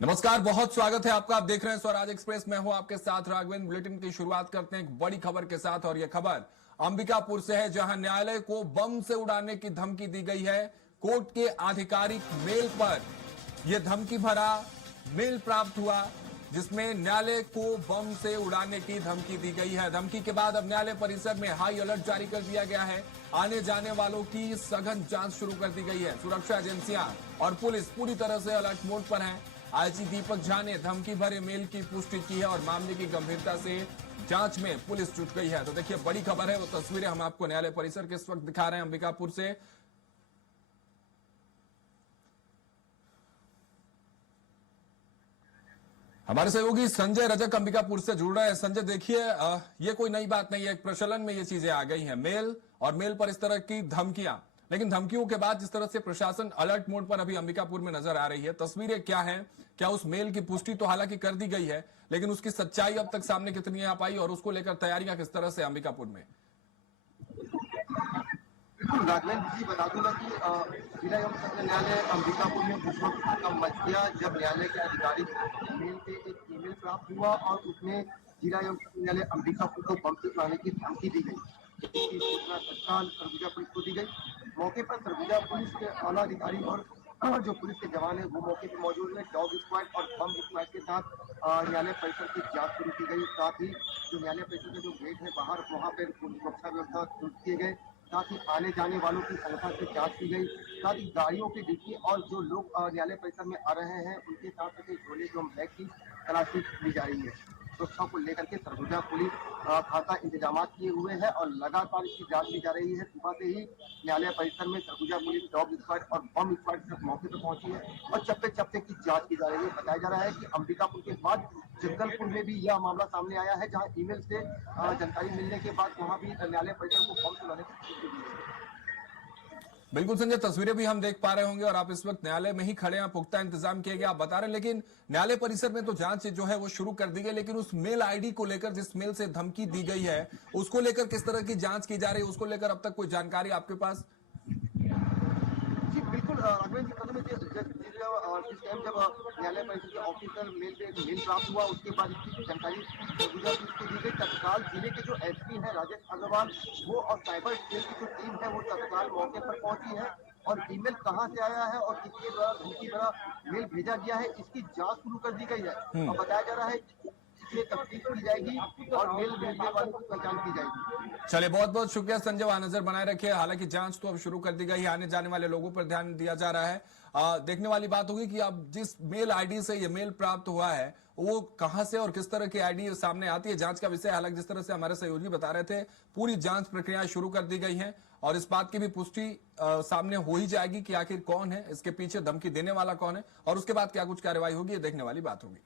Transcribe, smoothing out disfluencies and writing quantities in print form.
नमस्कार, बहुत स्वागत है आपका। आप देख रहे हैं स्वराज एक्सप्रेस। मैं हूं आपके साथ राघवेंद्र। बुलेटिन की शुरुआत करते हैं एक बड़ी खबर के साथ, और यह खबर अंबिकापुर से है, जहां न्यायालय को बम से उड़ाने की धमकी दी गई है। कोर्ट के आधिकारिक मेल पर यह धमकी भरा मेल प्राप्त हुआ, जिसमें न्यायालय को बम से उड़ाने की धमकी दी गई है। धमकी के बाद अब न्यायालय परिसर में हाई अलर्ट जारी कर दिया गया है। आने जाने वालों की सघन जांच शुरू कर दी गई है। सुरक्षा एजेंसियां और पुलिस पूरी तरह से अलर्ट मोड पर है। आईजी दीपक झा ने धमकी भरे मेल की पुष्टि की है और मामले की गंभीरता से जांच में पुलिस जुट गई है। तो देखिए, बड़ी खबर है, वो तस्वीरें हम आपको न्यायालय परिसर के इस वक्त दिखा रहे हैं अंबिकापुर से। हमारे सहयोगी संजय रजक अंबिकापुर से जुड़ रहे हैं। संजय, देखिए, ये कोई नई बात नहीं है, एक प्रचलन में ये चीजें आ गई हैं, मेल और मेल पर इस तरह की धमकियां। लेकिन धमकियों के बाद जिस तरह से प्रशासन अलर्ट मोड पर अभी अंबिकापुर में नजर आ रही है, तस्वीरें क्या हैं? क्या उस मेल की पुष्टि तो हालांकि कर दी गई है, लेकिन उसकी सच्चाई अब तक सामने कितनी आ पाई और उसको लेकर तैयारियां किस तरह से अंबिकापुर में? राघवेंद्र जी, बता दूंगा कि जिला एवं सत्र न्यायालय अंबिकापुर में उस वक्त हंगामा मच गया जब न्यायालय के अधिकारिक मेल पे एक ईमेल प्राप्त हुआ और उसमें जिला एवं सत्र न्यायालय अंबिकापुर को बम से उड़ाने की धमकी दी गई। इसकी सूचना तत्काल सरगुजा पुलिस को दी गई। मौके पर सरगुजा पुलिस के आला अधिकारी और जो पुलिस के जवान है वो मौके पर मौजूद है। डॉग स्क्वाड और बम स्क्वाड के साथ न्यायालय परिसर की जांच शुरू की गई। साथ ही जो न्यायालय परिसर के जो गेट है बाहर, वहां पर सुरक्षा व्यवस्था दुरुस्त किए गए। साथ ही आने जाने वालों की संख्या की जांच की गई। साथ ही गाड़ियों की डिक्की और जो लोग न्यायालय परिसर में आ रहे हैं उनके साथ साथ झोले एवं बैग की तलाशी ली जा रही है। सुरक्षा को लेकर के सरगुजा पुलिस खासा इंतजाम किए हुए है और लगातार इसकी जांच की जा रही है। सुबह से ही न्यायालय परिसर में सरगुजा पुलिस डॉग स्क्वाड और बम स्क्वाड के साथ मौके पर पहुंची है और चप्पे चप्पे की जांच की जा रही है। बताया जा रहा है कि अंबिकापुर के बाद जगदलपुर में भी यह मामला सामने आया है, जहां ईमेल से जानकारी मिलने के बाद वहां भी न्यायालय परिसर को बम चलाने की कोशिश की गई। बिल्कुल संजय, तस्वीरें भी हम देख पा रहे होंगे और आप इस वक्त न्यायालय में ही खड़े हैं, पुख्ता इंतजाम किए गए आप बता रहे हैं। लेकिन न्यायालय परिसर में तो जांच जो है वो शुरू कर दी गई, लेकिन उस मेल आईडी को लेकर, जिस मेल से धमकी दी गई है, उसको लेकर किस तरह की जांच की जा रही है, उसको लेकर अब तक कोई जानकारी आपके पास? जी बिल्कुल, राघवेंद्र जी, जिस टाइम जब न्यायालय परिसर के ऑफिसर मेल पे एक मेल प्राप्त हुआ, उसके बाद इसकी जानकारी सरगुजा पुलिस को दी गई। तत्काल जिले के जो एसपी हैं राजेश अग्रवाल, वो और साइबर सेल की जो टीम है वो तत्काल मौके पर पहुंची है और ईमेल कहां से आया है और किसके द्वारा धमकी भरा मेल भेजा गया है, इसकी जांच शुरू कर दी गई है। और बताया जा रहा है कि इसमें तफ्तीश की जाएगी और मेल भेजने वालों की पहचान की जाएगी। चलिए, बहुत बहुत शुक्रिया संजय, वहां नजर बनाए रखिए। हालांकि जांच तो अब शुरू कर दी गई है, आने जाने वाले लोगों पर ध्यान दिया जा रहा है। देखने वाली बात होगी कि अब जिस मेल आईडी से ये मेल प्राप्त हुआ है वो कहां से और किस तरह की आईडी सामने आती है, जांच का विषय। हालांकि जिस तरह से हमारे सहयोगी बता रहे थे, पूरी जांच प्रक्रिया शुरू कर दी गई है और इस बात की भी पुष्टि सामने हो ही जाएगी कि आखिर कौन है इसके पीछे, धमकी देने वाला कौन है और उसके बाद क्या कुछ कार्रवाई होगी, ये देखने वाली बात होगी।